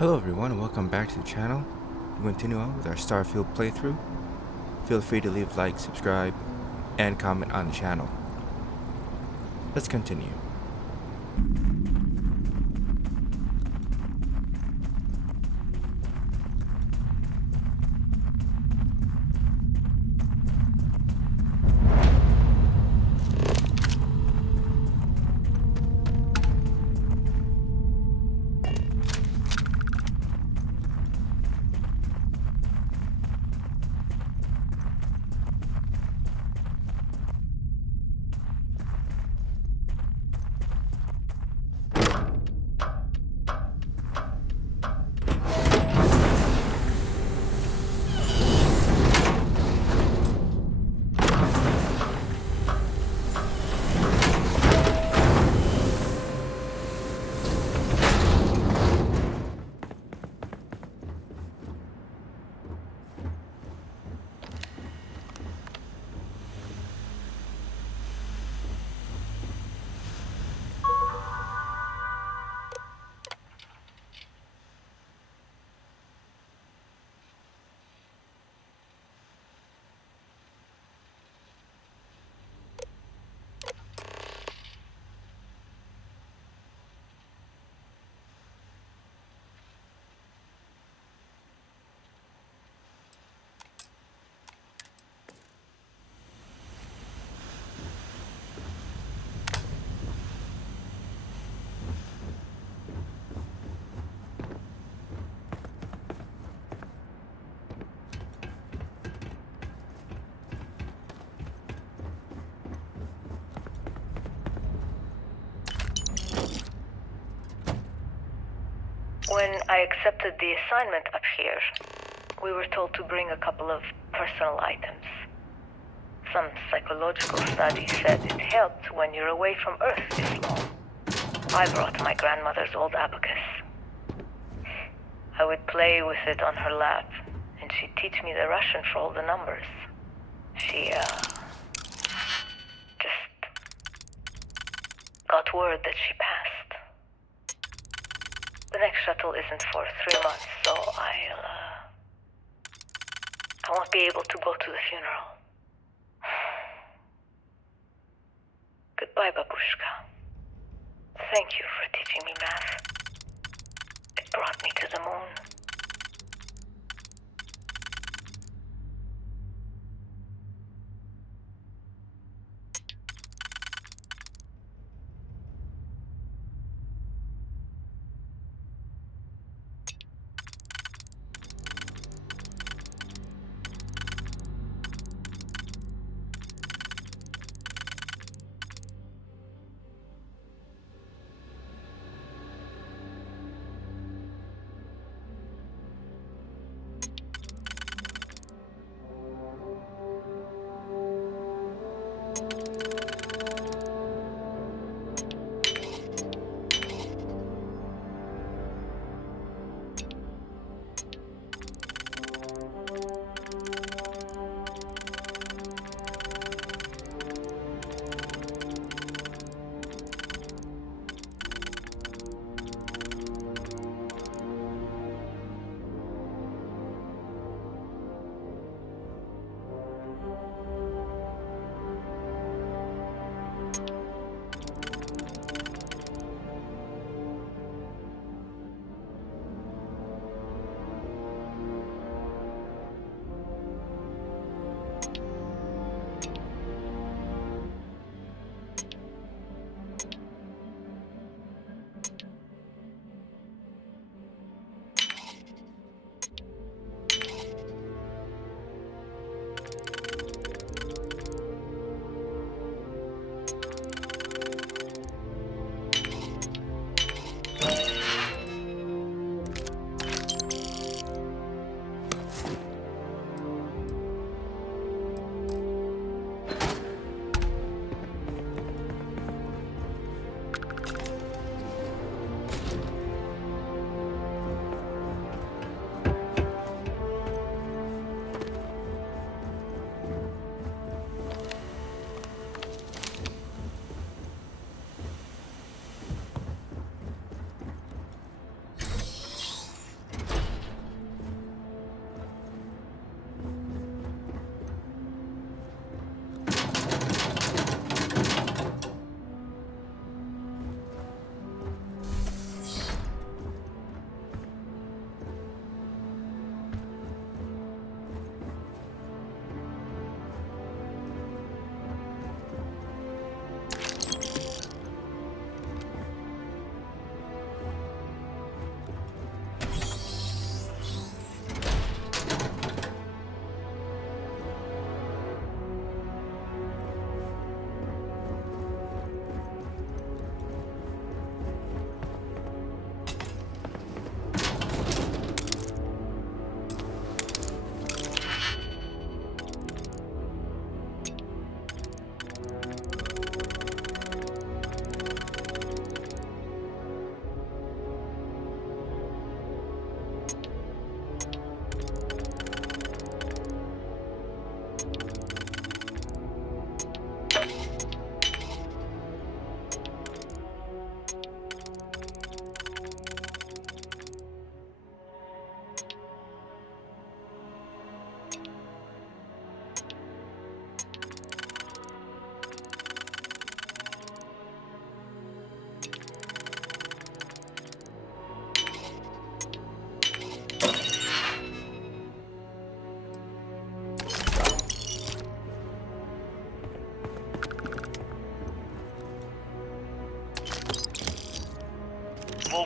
Hello everyone and welcome back to the channel. We continue on with our Starfield playthrough. Feel free to leave a like, subscribe, and comment on the channel. Let's continue. When I accepted the assignment up here, we were told to bring a couple of personal items. Some psychological study said it helped when you're away from Earth this long. I brought my grandmother's old abacus. I would play with it on her lap, and she'd teach me the Russian for all the numbers. She, just got word that she passed. The next shuttle isn't for 3 months, so I won't be able to go to the funeral. Goodbye, Babushka. Thank you for teaching me math. It brought me to the moon.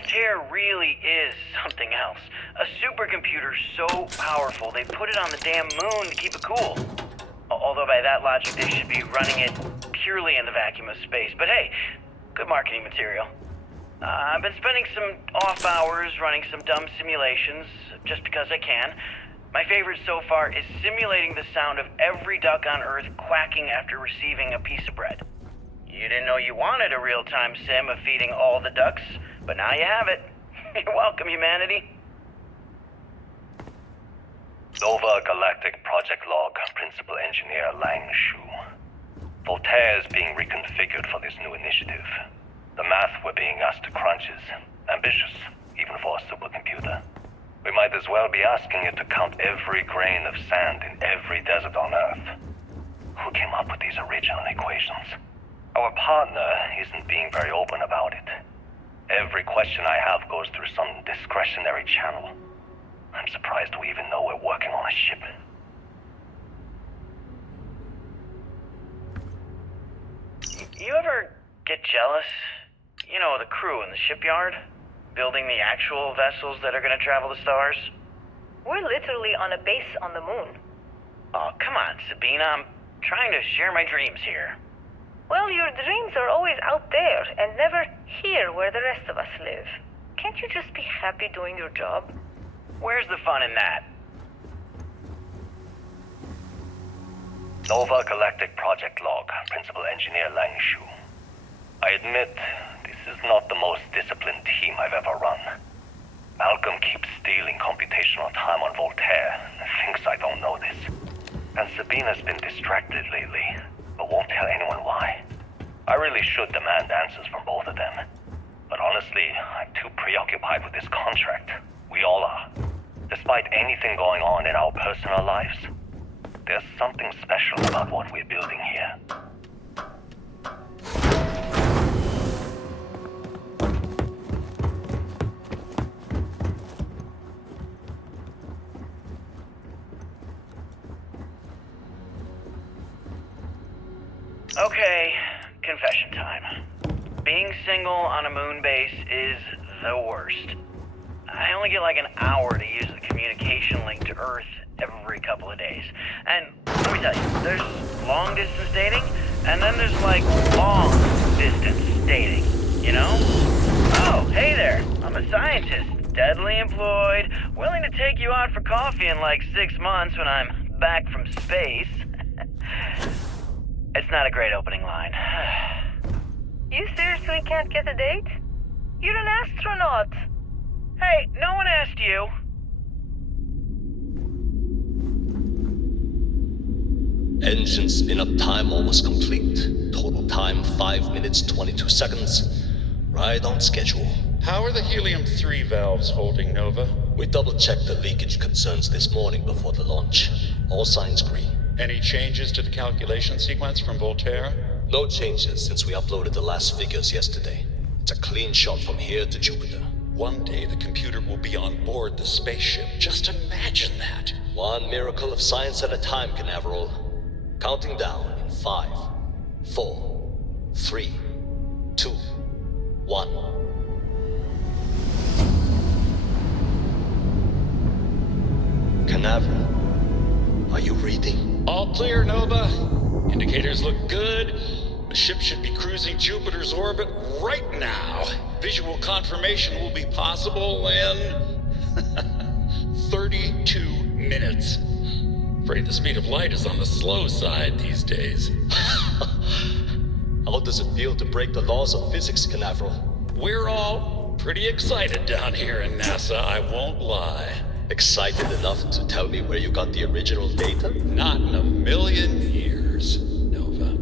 Voltaire really is something else. A supercomputer so powerful they put it on the damn moon to keep it cool. Although by that logic they should be running it purely in the vacuum of space. But hey, good marketing material. I've been spending some off hours running some dumb simulations, just because I can. My favorite so far is simulating the sound of every duck on Earth quacking after receiving a piece of bread. You didn't know you wanted a real-time sim of feeding all the ducks, but now you have it. You're welcome, humanity. Nova Galactic Project Log, Principal Engineer Lang Shu. Voltaire is being reconfigured for this new initiative. The math we're being asked to crunch is ambitious, even for a supercomputer. We might as well be asking it to count every grain of sand in every desert on Earth. Who came up with these original equations? Our partner isn't being very open about it. Every question I have goes through some discretionary channel. I'm surprised we even know we're working on a ship. You ever get jealous? You know, the crew in the shipyard? Building the actual vessels that are gonna travel the stars? We're literally on a base on the moon. Oh, come on, Sabina. I'm trying to share my dreams here. Well, your dreams are always out there and never here where the rest of us live. Can't you just be happy doing your job? Where's the fun in that? Nova Galactic Project Log, Principal Engineer Lang Shu. I admit, this is not the most disciplined team I've ever run. Malcolm keeps stealing computational time on Voltaire and thinks I don't know this. And Sabina's been distracted lately, but won't tell anyone why. I really should demand answers from both of them. But honestly, I'm too preoccupied with this contract. We all are. Despite anything going on in our personal lives, there's something special about what we're building here. Okay, confession time. Being single on a moon base is the worst. I only get like an hour to use the communication link to Earth every couple of days. And let me tell you, there's long distance dating, and then there's like long distance dating, you know? Oh, hey there, I'm a scientist, deadly employed, willing to take you out for coffee in like 6 months when I'm back from space. It's not a great opening line. You seriously can't get a date? You're an astronaut. Hey, no one asked you. Engine spin-up time almost complete. Total time 5 minutes 22 seconds. Right on schedule. How are the helium-3 valves holding, Nova? We double-checked the leakage concerns this morning before the launch. All signs green. Any changes to the calculation sequence from Voltaire? No changes since we uploaded the last figures yesterday. It's a clean shot from here to Jupiter. One day the computer will be on board the spaceship. Just imagine that. One miracle of science at a time, Canaveral. Counting down in 5, 4, 3, 2, 1. Canaveral, are you reading? All clear, Nova. Indicators look good. The ship should be cruising Jupiter's orbit right now. Visual confirmation will be possible in 32 minutes. Afraid the speed of light is on the slow side these days. How does it feel to break the laws of physics, Canaveral? We're all pretty excited down here in NASA, I won't lie. Excited enough to tell me where you got the original data? Not in a million years, Nova.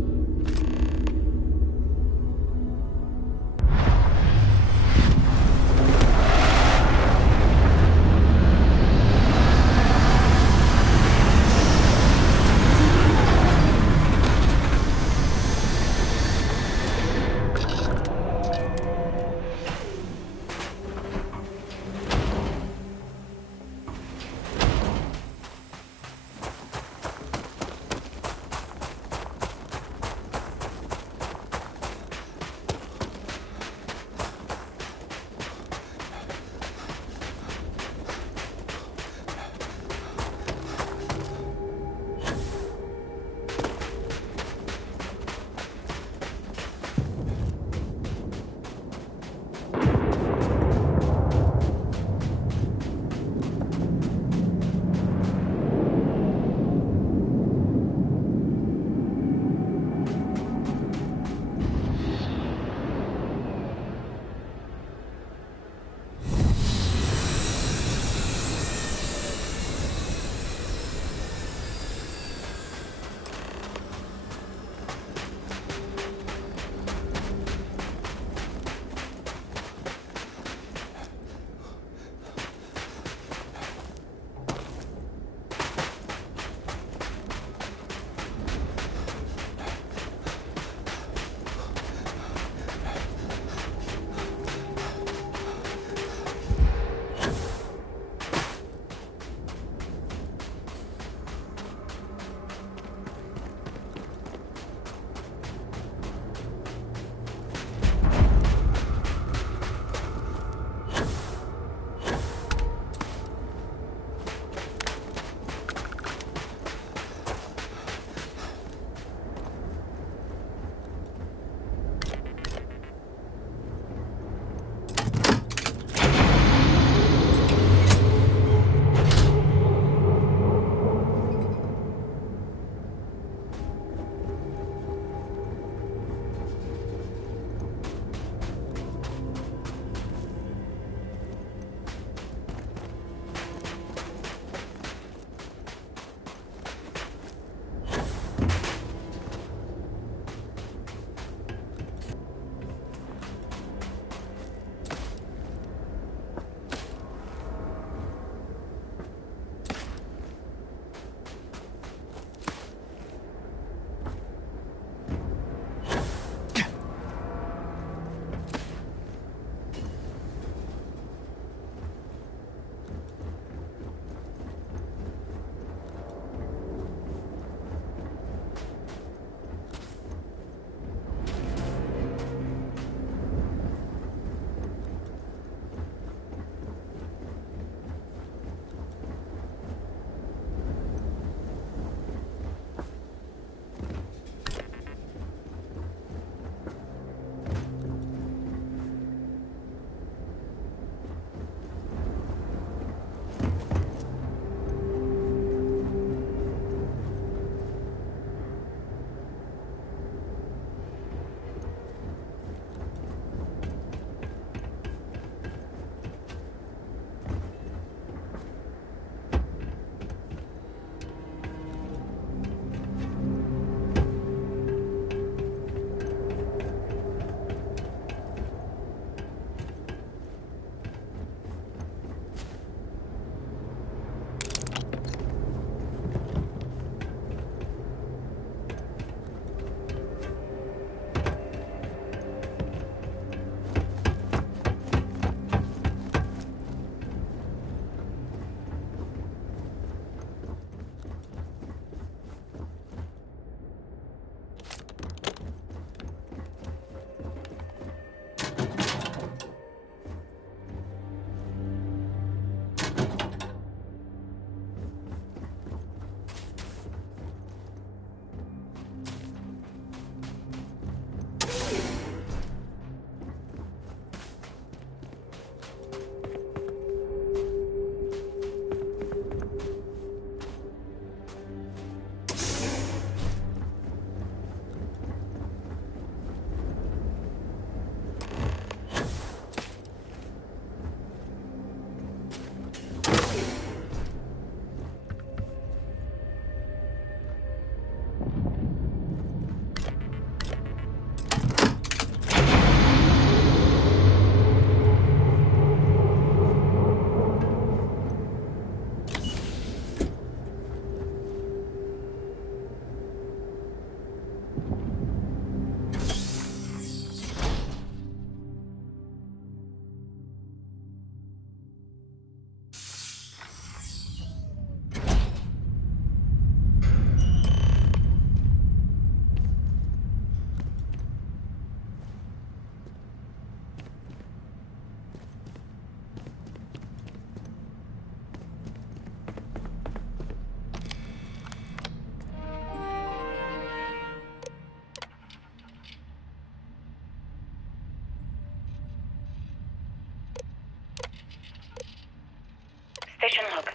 Station log.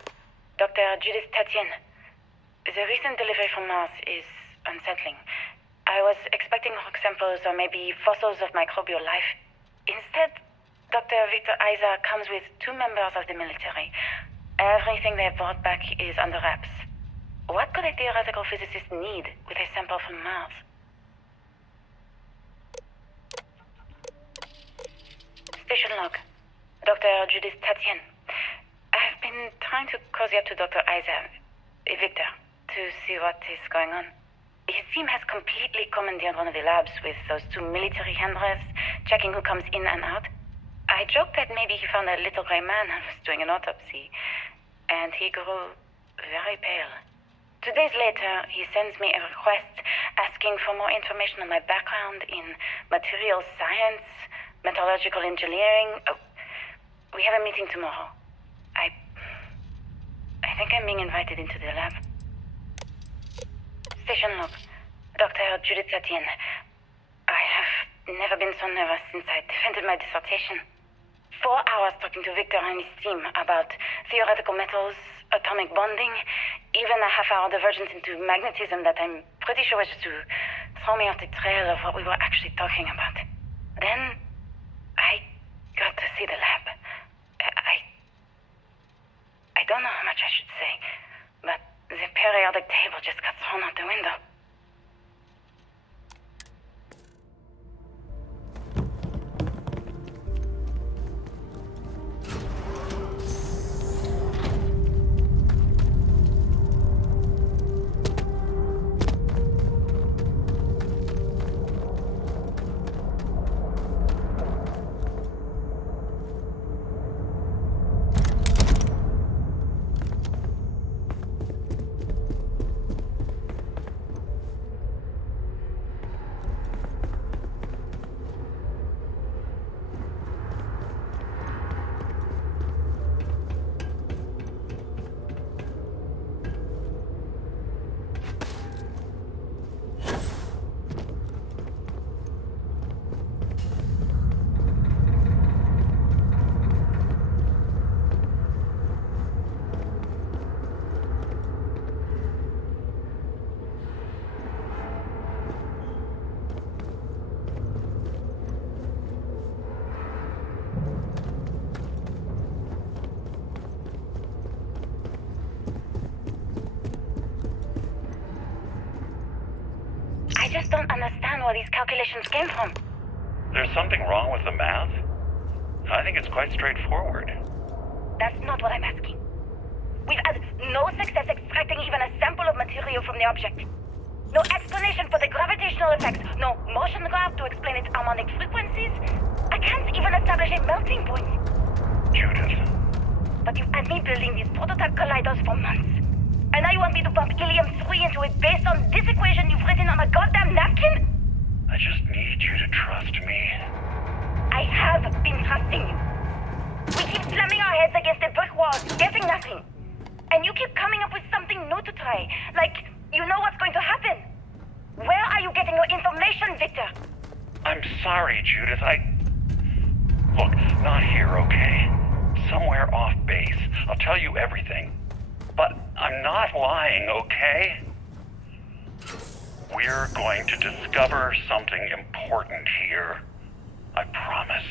Dr. Judith Tatien. The recent delivery from Mars is unsettling. I was expecting rock samples or maybe fossils of microbial life. Instead, Dr. Victor Isa comes with 2 members of the military. Everything they brought back is under wraps. What could a theoretical physicist need with a sample from Mars? Station log. Dr. Judith Tatien. I've been trying to cozy up to Dr. Isa, Victor, to see what is going on. His team has completely commandeered one of the labs with those 2 military handlers, checking who comes in and out. I joked that maybe he found a little gray man and was doing an autopsy, and he grew very pale. 2 days later, he sends me a request asking for more information on my background in materials science, metallurgical engineering. Oh, we have a meeting tomorrow. I think I'm being invited into the lab. Station log. Dr. Judith Tatien. I have never been so nervous since I defended my dissertation. 4 hours talking to Victor and his team about theoretical metals, atomic bonding, even a half-hour divergence into magnetism that I'm pretty sure was to throw me off the trail of what we were actually talking about. Then, I got to see the lab. I don't know how much I should say, but the periodic table just got thrown out the window. I just don't understand where these calculations came from. There's something wrong with the math? I think it's quite straightforward. That's not what I'm asking. We've had no success extracting even a sample of material from the object. No explanation for the gravitational effects, no motion graph to explain its harmonic frequencies. I can't even establish a melting point. Judith. But you've had me building these prototype colliders for months. And now you want me to pump helium-3 into it based on this equation you've written on a goddamn napkin? I just need you to trust me. I have been trusting you. We keep slamming our heads against a brick wall, getting nothing. And you keep coming up with something new to try. Like, you know what's going to happen. Where are you getting your information, Victor? I'm sorry, Judith. Look, not here, okay? Somewhere off base. I'll tell you everything. But I'm not lying, okay? We're going to discover something important here. I promise.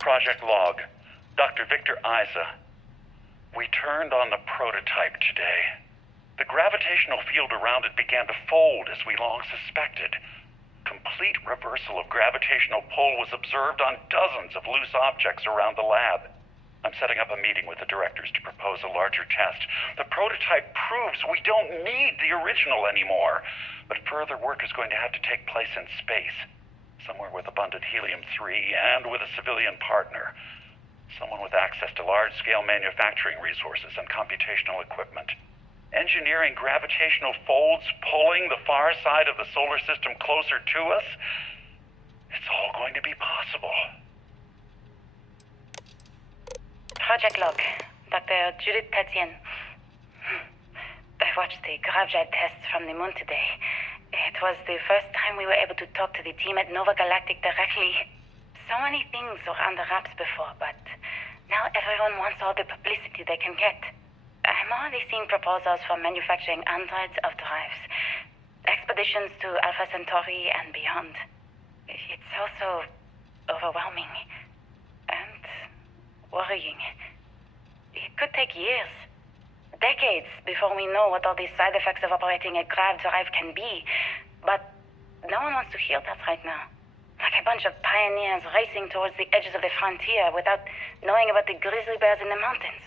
Project Log, Dr. Victor Isa. We turned on the prototype today. The gravitational field around it began to fold as we long suspected. Complete reversal of gravitational pull was observed on dozens of loose objects around the lab. I'm setting up a meeting with the directors to propose a larger test. The prototype proves we don't need the original anymore, but further work is going to have to take place in space, somewhere with abundant helium-3 and with a civilian partner. Someone with access to large-scale manufacturing resources and computational equipment. Engineering gravitational folds pulling the far side of the solar system closer to us, it's all going to be possible. Project Log, Dr. Judith Tatian. I watched the gravjet tests from the moon today. It was the first time we were able to talk to the team at Nova Galactic directly. So many things were under wraps before, but now everyone wants all the publicity they can get. I'm already seeing proposals for manufacturing androids of drives, expeditions to Alpha Centauri and beyond. It's also overwhelming and worrying. It could take years, decades, before we know what all the side effects of operating a grav drive can be. But no one wants to hear that right now. Like a bunch of pioneers racing towards the edges of the frontier without knowing about the grizzly bears in the mountains.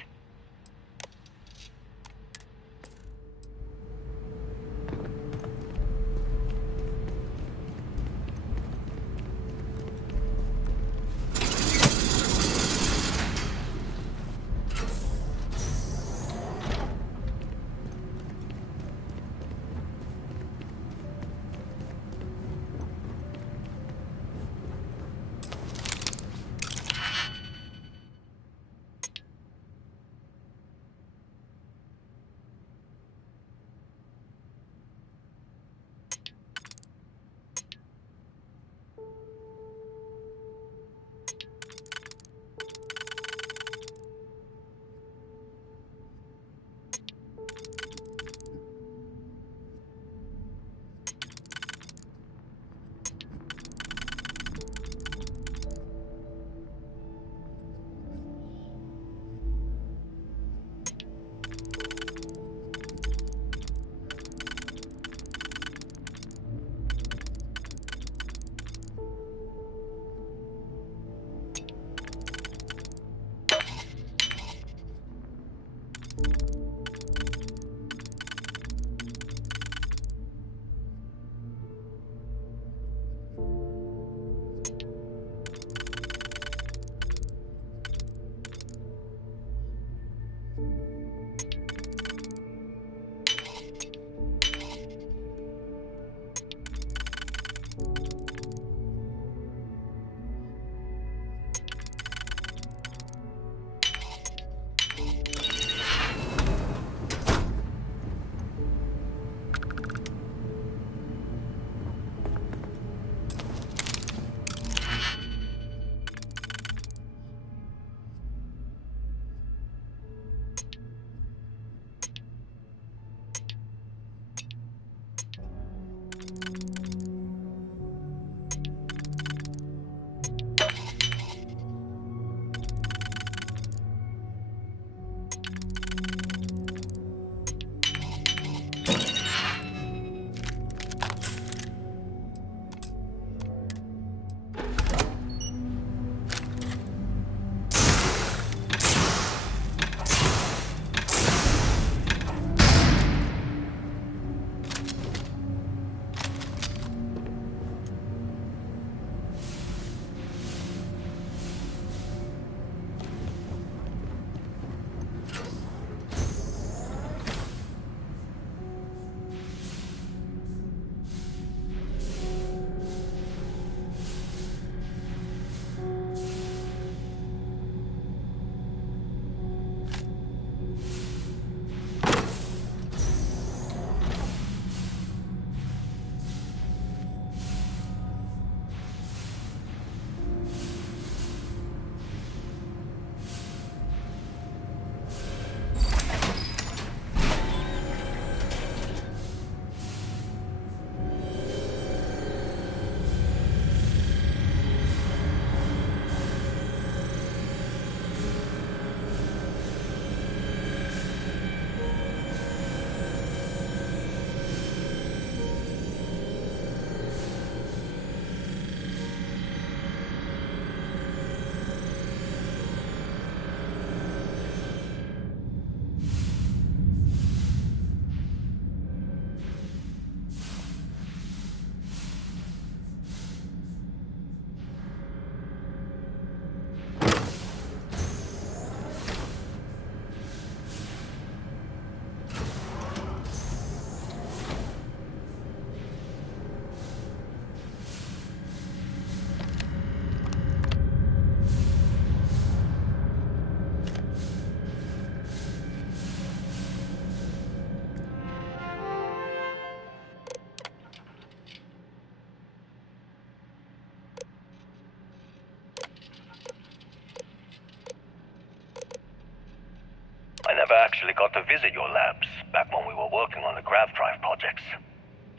never actually got to visit your labs back when we were working on the grav drive projects.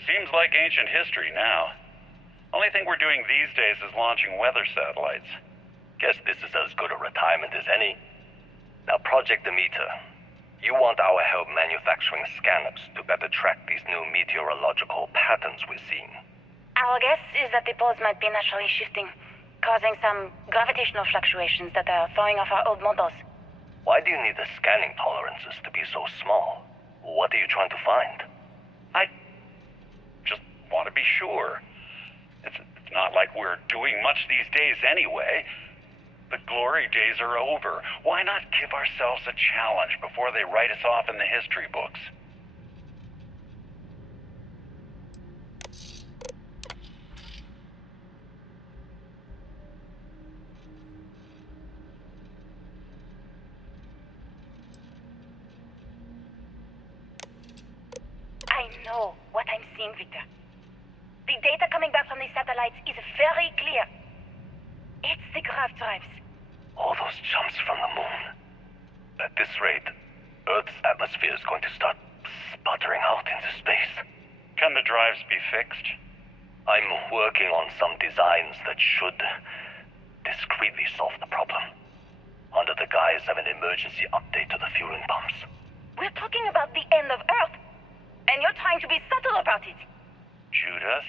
Seems like ancient history now. Only thing we're doing these days is launching weather satellites. Guess this is as good a retirement as any. Now, Project Demeter, you want our help manufacturing scanners to better track these new meteorological patterns we're seeing. Our guess is that the poles might be naturally shifting, causing some gravitational fluctuations that are throwing off our old models. Why do you need the scanning tolerances to be so small? What are you trying to find? I just want to be sure. It's not like we're doing much these days anyway. The glory days are over. Why not give ourselves a challenge before they write us off in the history books? I know what I'm seeing, Victor. The data coming back from the satellites is very clear. It's the grav drives. All those jumps from the moon. At this rate, Earth's atmosphere is going to start sputtering out into space. Can the drives be fixed? I'm working on some designs that should discreetly solve the problem, under the guise of an emergency update to the fueling pumps. We're talking about the end of Earth, and you're trying to be subtle about it. Judith,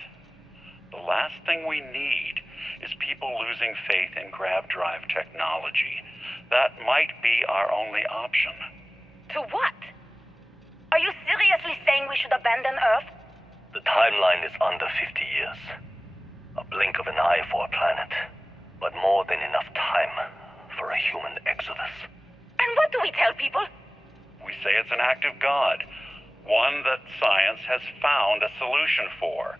the last thing we need is people losing faith in grav drive technology. That might be our only option. To what? Are you seriously saying we should abandon Earth? The timeline is under 50 years. A blink of an eye for a planet, but more than enough time for a human exodus. And what do we tell people? We say it's an act of God, one that science has found a solution for.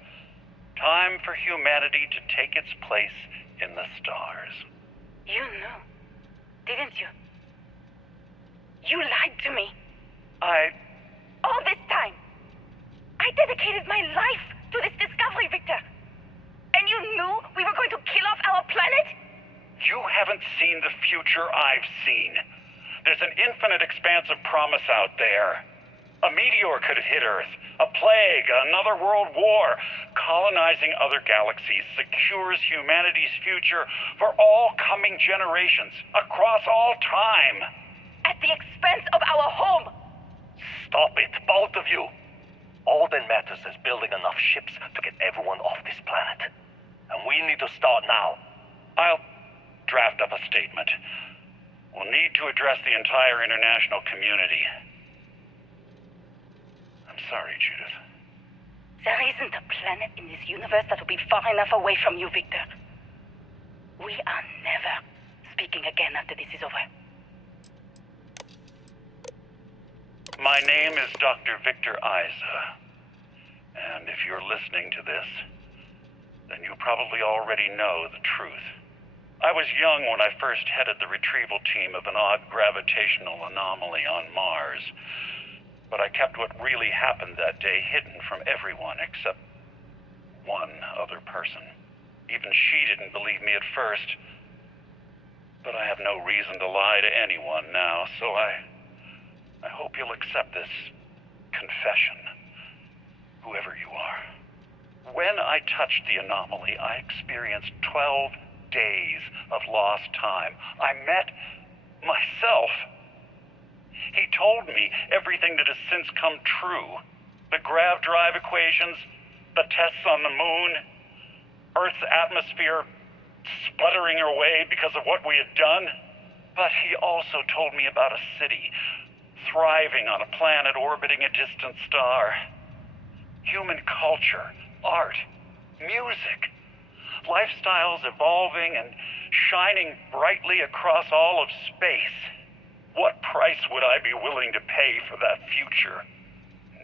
Time for humanity to take its place in the stars. You knew, didn't you? You lied to me. All this time. I dedicated my life to this discovery, Victor. And you knew we were going to kill off our planet? You haven't seen the future I've seen. There's an infinite expanse of promise out there. A meteor could hit Earth, a plague, another world war. Colonizing other galaxies secures humanity's future for all coming generations, across all time. At the expense of our home. Stop it, both of you. All that matters is building enough ships to get everyone off this planet. And we need to start now. I'll draft up a statement. We'll need to address the entire international community. I'm sorry, Judith. There isn't a planet in this universe that will be far enough away from you, Victor. We are never speaking again after this is over. My name is Dr. Victor Isa. And if you're listening to this, then you probably already know the truth. I was young when I first headed the retrieval team of an odd gravitational anomaly on Mars. But I kept what really happened that day hidden from everyone except one other person. Even she didn't believe me at first. But I have no reason to lie to anyone now, so I hope you'll accept this confession, whoever you are. When I touched the anomaly, I experienced 12 days of lost time. I met myself. He told me everything that has since come true. The grav drive equations, the tests on the moon, Earth's atmosphere sputtering away because of what we had done. But he also told me about a city thriving on a planet orbiting a distant star. Human culture, art, music, lifestyles evolving and shining brightly across all of space. What price would I be willing to pay for that future?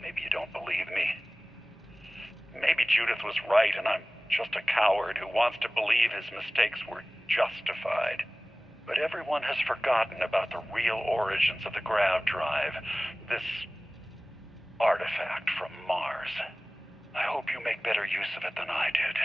Maybe you don't believe me. Maybe Judith was right and I'm just a coward who wants to believe his mistakes were justified. But everyone has forgotten about the real origins of the grav drive, this artifact from Mars. I hope you make better use of it than I did.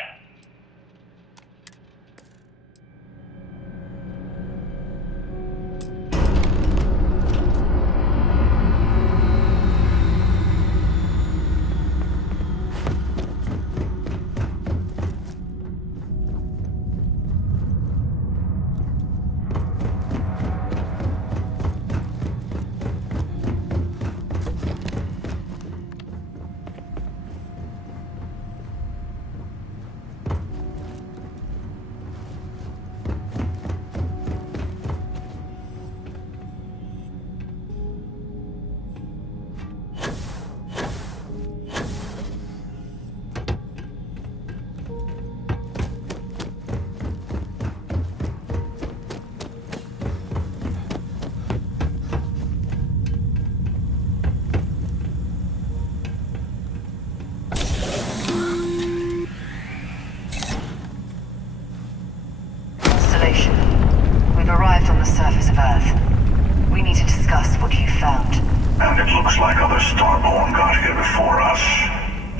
the surface of Earth. We need to discuss what you found. And it looks like other Starborn got here before us.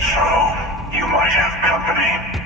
So, you might have company.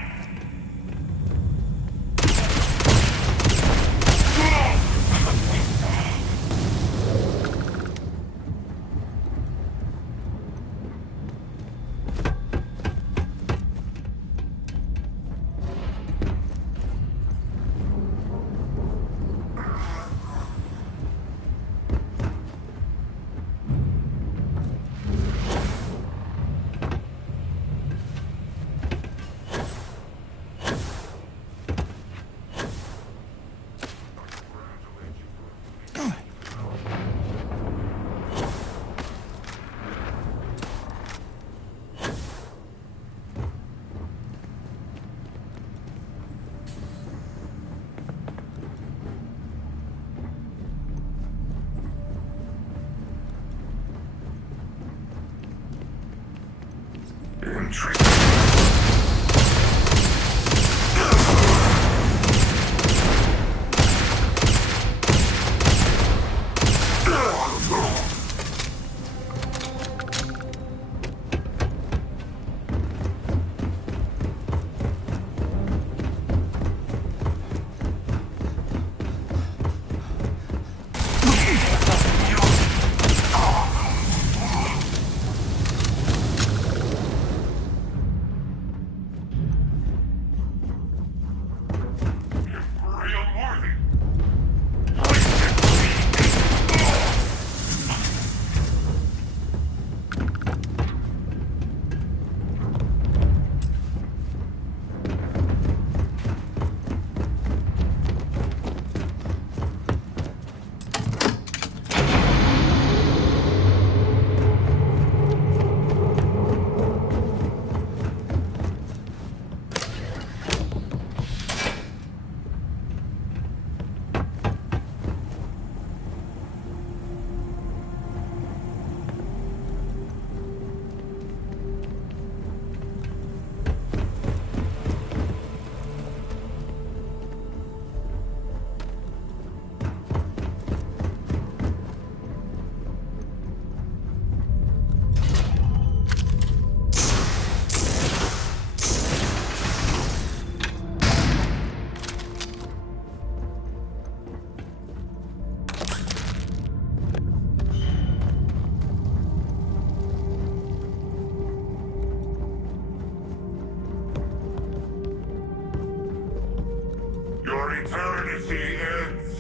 Interesting. Your eternity ends.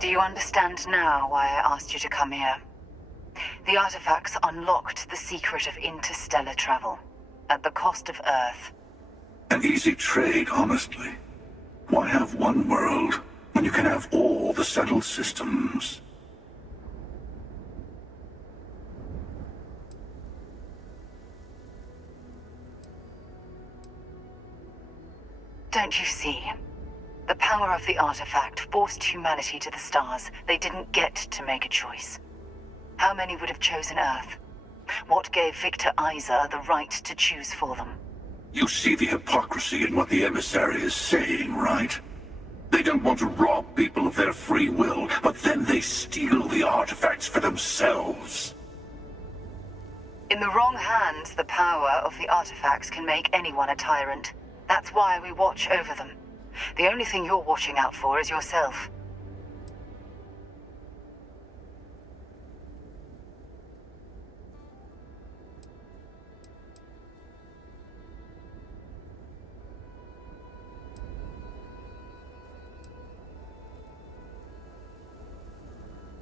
Do you understand now why I asked you to come here? The artifacts unlocked the secret of interstellar travel, at the cost of Earth. An easy trade, honestly. Why have one world when you can have all the settled systems? Don't you see? The power of the artifact forced humanity to the stars. They didn't get to make a choice. How many would have chosen Earth? What gave Victor Isa the right to choose for them? You see the hypocrisy in what the emissary is saying, right? They don't want to rob people of their free will, but then they steal the artifacts for themselves. In the wrong hands, the power of the artifacts can make anyone a tyrant. That's why we watch over them. The only thing you're watching out for is yourself.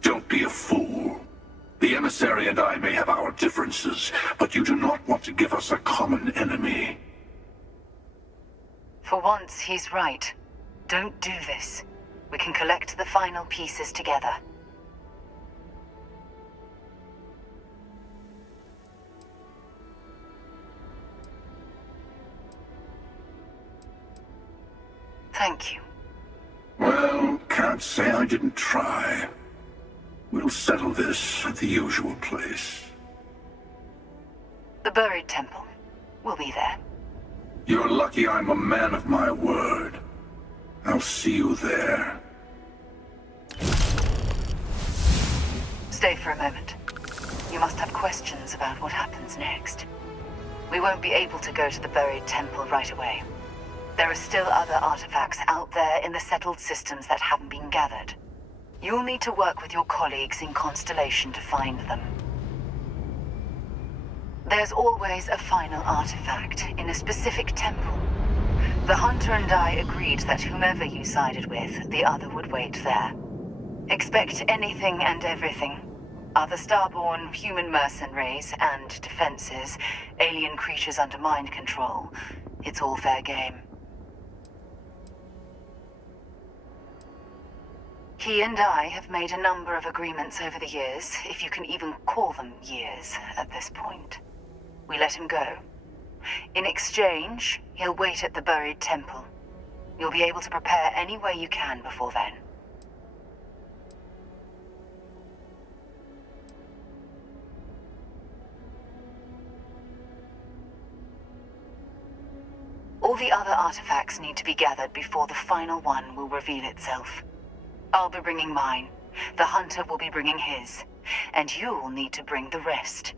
Don't be a fool. The emissary and I may have our differences, but you do not want to give us a common enemy. For once, he's right. Don't do this. We can collect the final pieces together. Thank you. Well, can't say I didn't try. We'll settle this at the usual place. The buried temple. We'll be there. You're lucky I'm a man of my word. I'll see you there. Stay for a moment. You must have questions about what happens next. We won't be able to go to the buried temple right away. There are still other artifacts out there in the settled systems that haven't been gathered. You'll need to work with your colleagues in Constellation to find them. There's always a final artifact in a specific temple. The Hunter and I agreed that whomever you sided with, the other would wait there. Expect anything and everything. Other starborn, human mercenaries, and defenses, alien creatures under mind control. It's all fair game. He and I have made a number of agreements over the years, if you can even call them years at this point. We let him go. In exchange, he'll wait at the buried temple. You'll be able to prepare any way you can before then. All the other artifacts need to be gathered before the final one will reveal itself. I'll be bringing mine. The Hunter will be bringing his. And you'll need to bring the rest.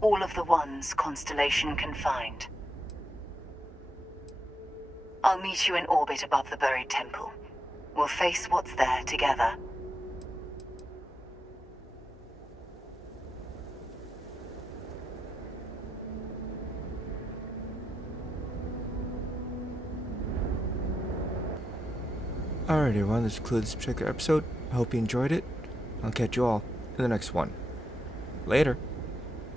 All of the ones Constellation can find. I'll meet you in orbit above the buried temple. We'll face what's there together. Alright everyone, this concludes this particular episode. I hope you enjoyed it. I'll catch you all in the next one. Later.